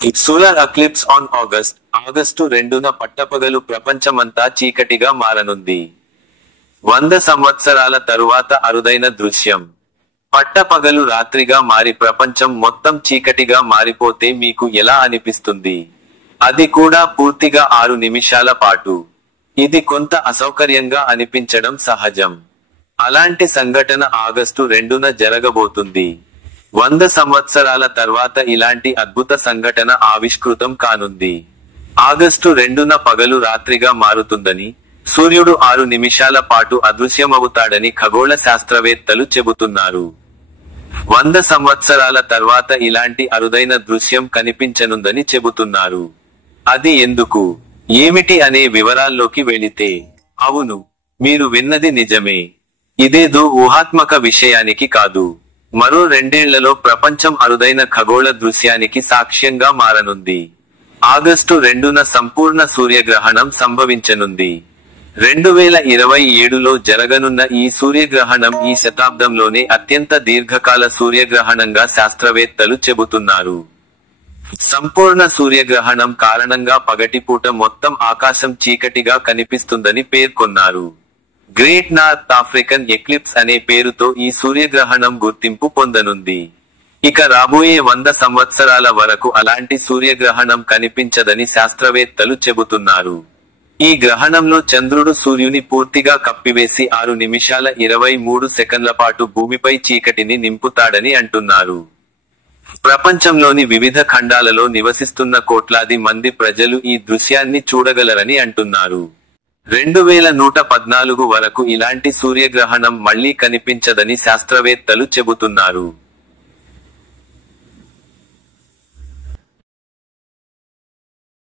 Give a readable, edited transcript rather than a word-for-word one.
Solar eclipse on August 2న పట్టపగలు ప్రపంచమంతా చీకటిగా మారనుంది. 100 సంవత్సరాల తరువాత అరుదైన దృశ్యం. పట్టపగలు రాత్రిగా మారి ప్రపంచం మొత్తం చీకటిగా మారిపోతే మీకు ఎలా అనిపిస్తుంది? అది కూడా పూర్తిగా 6 నిమిషాల పాటు. ఇది కొంత అసౌకర్యంగా అనిపించడం సహజం. అలాంటి సంఘటన ఆగస్టు 2న జరగబోతుంది. 100 సంవత్సరాల తర్వాత ఇలాంటి అద్భుత సంఘటన ఆవిష్కృతం కానుంది. ఆగస్టు 2న పగలు రాత్రిగా మారుతుందని, సూర్యుడు 6 నిమిషాల పాటు అదృశ్యమవుతాడని ఖగోళ శాస్త్రవేత్తలు చెబుతున్నారు. 100 సంవత్సరాల తర్వాత ఇలాంటి అరుదైన దృశ్యం కనిపించనుందని చెబుతున్నారు. అది ఎందుకు, ఏమిటి అనే వివరాల్లోకి వెళితే, అవును, మీరు విన్నది నిజమే. ఇదేదో ఊహాత్మక విషయానికి కాదు. మరో 2 ఏళ్లలో ప్రపంచం అరుదైన ఖగోళ దృశ్యానికి సాక్ష్యంగా మారనుంది. ఆగస్టు 2న సంపూర్ణ సూర్యగ్రహణం సంభవించనుంది. 2027లో జరగనున్న ఈ సూర్యగ్రహణం ఈ శతాబ్దంలోనే అత్యంత దీర్ఘకాల సూర్యగ్రహణంగా శాస్త్రవేత్తలు చెబుతున్నారు. సంపూర్ణ సూర్యగ్రహణం కారణంగా పగటిపూట మొత్తం ఆకాశం చీకటిగా కనిపిస్తుందని పేర్కొన్నారు. గ్రేట్ నార్త్ ఆఫ్రికన్ ఎక్లిప్స్ అనే పేరుతో ఈ సూర్యగ్రహణం గుర్తింపు పొందనుంది. ఇక రాబోయే 100 సంవత్సరాల వరకు అలాంటి సూర్యగ్రహణం కనిపించదని శాస్త్రవేత్తలు చెబుతున్నారు. ఈ గ్రహణంలో చంద్రుడు సూర్యుని పూర్తిగా కప్పివేసి 6 నిమిషాల 23 సెకన్ల పాటు భూమిపై చీకటిని నింపుతాడని అంటున్నారు. ప్రపంచంలోని వివిధ ఖండాలలో నివసిస్తున్న కోట్లాది మంది ప్రజలు ఈ దృశ్యాన్ని చూడగలరని అంటున్నారు. 2114 వరకు ఇలాంటి సూర్యగ్రహణం మళ్లీ కనిపించదని శాస్త్రవేత్తలు చెబుతున్నారు.